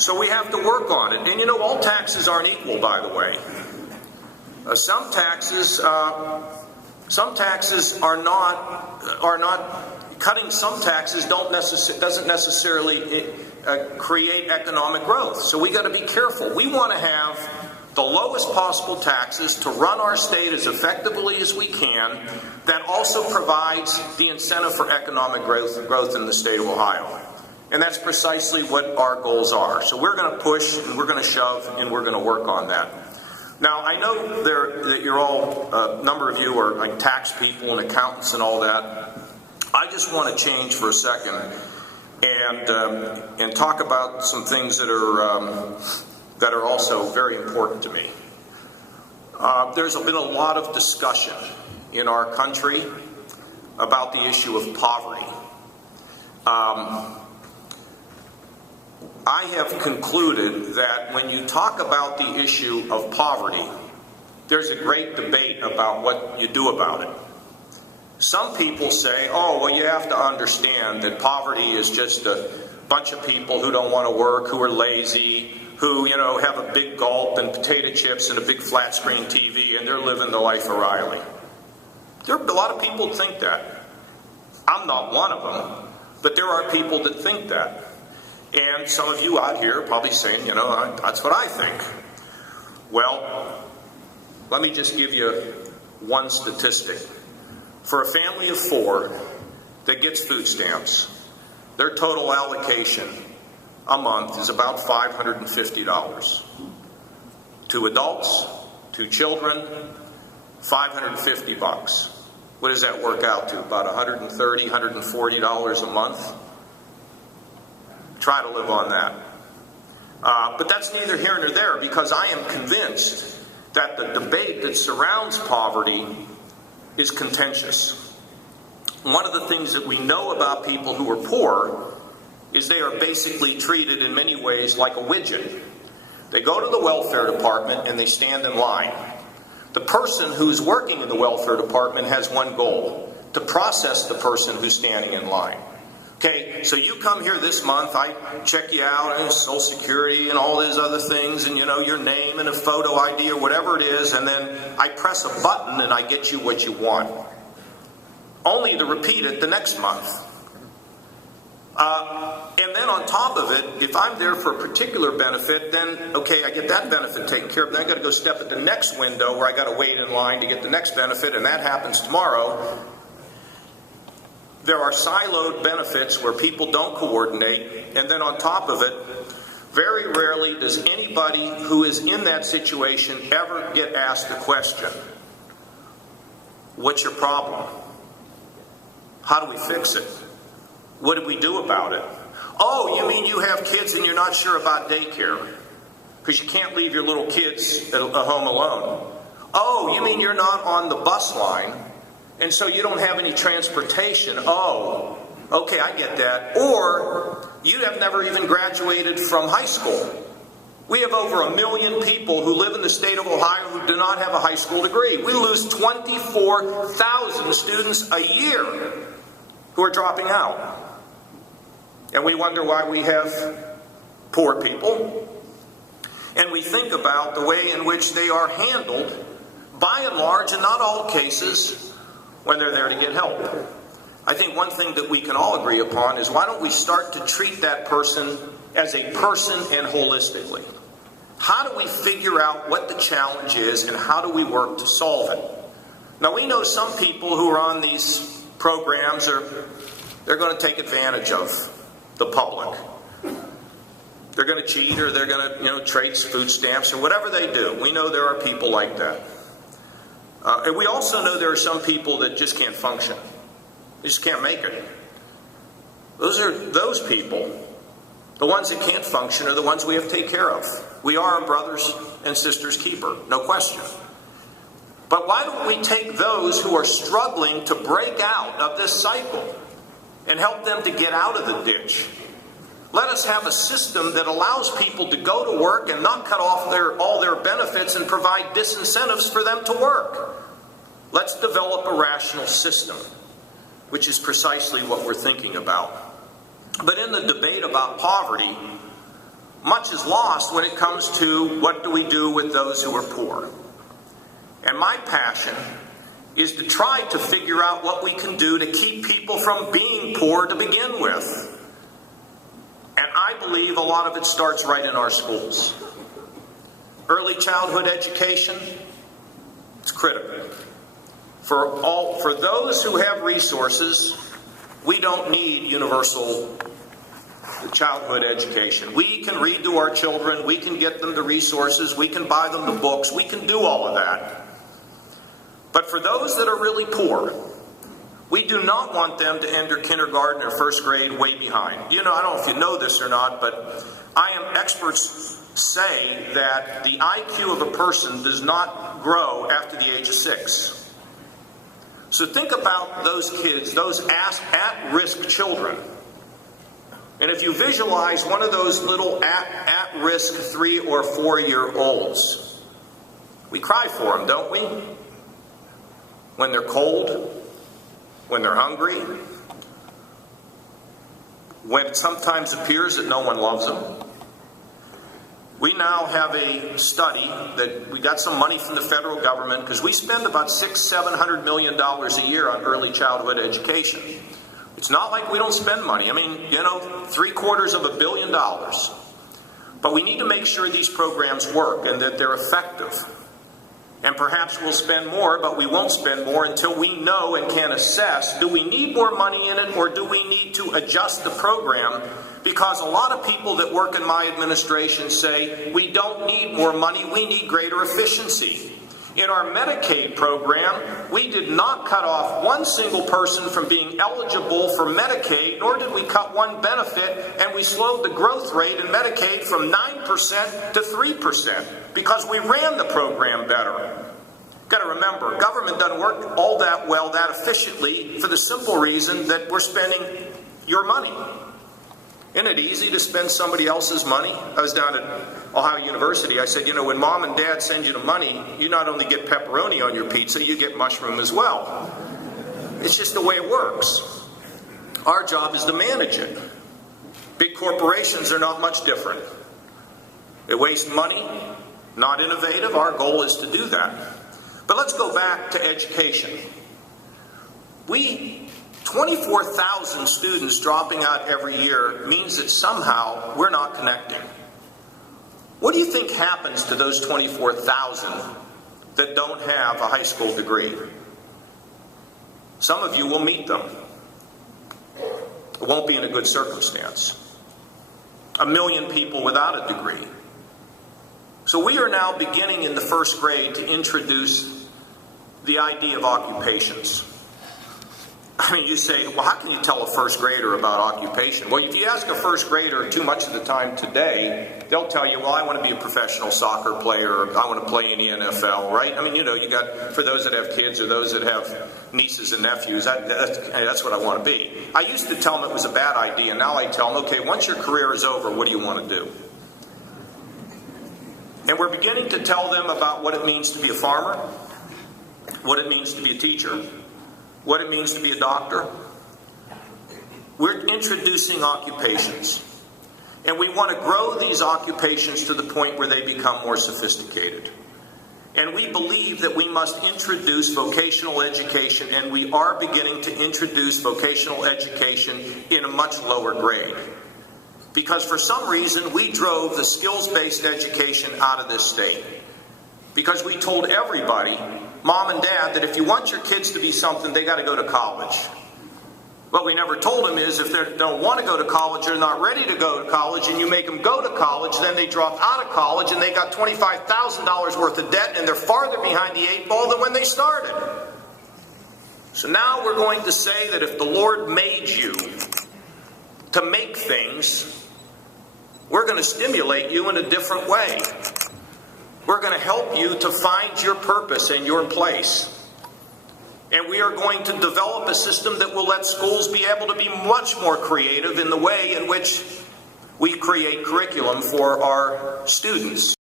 So we have to work on it. And you know, all taxes aren't equal, by the way. Some taxes are not cutting some taxes doesn't necessarily create economic growth. So we got to be careful. We want to have the lowest possible taxes to run our state as effectively as we can. That also provides the incentive for economic growth in the state of Ohio. And that's precisely what our goals are. So we're going to push, and we're going to shove, and we're going to work on that. Now, I know that you're all, a number of you are like tax people and accountants and all that. I just want to change for a second and talk about some things that are also very important to me. There's been a lot of discussion in our country about the issue of poverty. I have concluded that when you talk about the issue of poverty, there's a great debate about what you do about it. Some people say, oh, well, you have to understand that poverty is just a bunch of people who don't want to work, who are lazy, who, you know, have a big gulp and potato chips and a big flat screen TV, and they're living the life of Riley. There are a lot of people that think that. I'm not one of them, but there are people that think that. And some of you out here are probably saying, you know, that's what I think. Well, let me just give you one statistic. For a family of 4 that gets food stamps, their total allocation a month is about $550. 2 adults, 2 children, $550. What does that work out to? About $130, $140 a month? Try to live on that. But that's neither here nor there, because I am convinced that the debate that surrounds poverty is contentious. One of the things that we know about people who are poor is they are basically treated in many ways like a widget. They go to the welfare department and they stand in line. The person who's working in the welfare department has one goal: to process the person who's standing in line. Okay, so you come here this month, I check you out, and Social Security and all these other things, and you know, your name and a photo ID or whatever it is, and then I press a button and I get you what you want. Only to repeat it the next month. And then on top of it, if I'm there for a particular benefit, then, okay, I get that benefit taken care of, then I got to go step at the next window where I got to wait in line to get the next benefit, and that happens tomorrow. There are siloed benefits where people don't coordinate, and then on top of it, very rarely does anybody who is in that situation ever get asked the question, what's your problem? How do we fix it? What do we do about it? Oh, you mean you have kids and you're not sure about daycare because you can't leave your little kids at home alone. Oh, you mean you're not on the bus line, and so you don't have any transportation. Oh, okay, I get that. Or you have never even graduated from high school. We have over 1 million people who live in the state of Ohio who do not have a high school degree. We lose 24,000 students a year who are dropping out. And we wonder why we have poor people. And we think about the way in which they are handled, by and large, in not all cases, when they're there to get help. I think one thing that we can all agree upon is, why don't we start to treat that person as a person and holistically? How do we figure out what the challenge is, and how do we work to solve it? Now, we know some people who are on these programs they're going to take advantage of the public. They're going to cheat, or they're going to, trade food stamps, or whatever they do. We know there are people like that. And we also know there are some people that just can't function. They just can't make it. Those people, the ones that can't function, are the ones we have to take care of. We are our brothers and sisters' keeper, no question. But why don't we take those who are struggling to break out of this cycle and help them to get out of the ditch? Let us have a system that allows people to go to work and not cut off all their benefits and provide disincentives for them to work. Let's develop a rational system, which is precisely what we're thinking about. But in the debate about poverty, much is lost when it comes to what do we do with those who are poor. And my passion is to try to figure out what we can do to keep people from being poor to begin with. And I believe a lot of it starts right in our schools. Early childhood education, it's critical. For those who have resources, we don't need universal childhood education. We can read to our children, we can get them the resources, we can buy them the books, we can do all of that. But for those that are really poor, we do not want them to enter kindergarten or first grade way behind. You know, I don't know if you know this or not, but experts say that the IQ of a person does not grow after the age of 6. So think about those kids, those at-risk children. And if you visualize one of those little at-risk 3 or 4-year-olds, we cry for them, don't we? When they're cold, when they're hungry, when it sometimes appears that no one loves them. We now have a study that we got some money from the federal government because we spend about $600–700 million a year on early childhood education. It's not like we don't spend money. I mean, you know, $750 million. But we need to make sure these programs work and that they're effective. And perhaps we'll spend more, but we won't spend more until we know and can assess, do we need more money in it or do we need to adjust the program? Because a lot of people that work in my administration say, we don't need more money, we need greater efficiency. In our Medicaid program, we did not cut off one single person from being eligible for Medicaid, nor did we cut one benefit, and we slowed the growth rate in Medicaid from 9% to 3% because we ran the program better. Got to remember, government doesn't work all that well, that efficiently, for the simple reason that we're spending your money. Isn't it easy to spend somebody else's money? I was down at Ohio University. I said, you know, when mom and dad send you the money, you not only get pepperoni on your pizza, you get mushroom as well. It's just the way it works. Our job is to manage it. Big corporations are not much different. They waste money, not innovative. Our goal is to do that. But let's go back to education. 24,000 students dropping out every year means that somehow we're not connecting. What do you think happens to those 24,000 that don't have a high school degree? Some of you will meet them. It won't be in a good circumstance. 1 million people without a degree. So we are now beginning in the first grade to introduce the idea of occupations. I mean, you say, well, how can you tell a first grader about occupation? Well, if you ask a first grader too much of the time today, they'll tell you, well, I want to be a professional soccer player, or I want to play in the NFL, right? I mean, you know, you got, for those that have kids or those that have nieces and nephews, that's what I want to be. I used to tell them it was a bad idea. Now I tell them, okay, once your career is over, what do you want to do? And we're beginning to tell them about what it means to be a farmer, what it means to be a teacher, what it means to be a doctor. We're introducing occupations. And we want to grow these occupations to the point where they become more sophisticated. And we believe that we must introduce vocational education, and we are beginning to introduce vocational education in a much lower grade. Because for some reason, we drove the skills-based education out of this state. Because we told everybody, mom and dad, that if you want your kids to be something, they got to go to college. What we never told them is if they don't want to go to college, they're not ready to go to college, and you make them go to college, then they drop out of college and they got $25,000 worth of debt, and they're farther behind the 8 ball than when they started. So now we're going to say that if the Lord made you to make things, we're going to stimulate you in a different way. We're going to help you to find your purpose and your place. And we are going to develop a system that will let schools be able to be much more creative in the way in which we create curriculum for our students.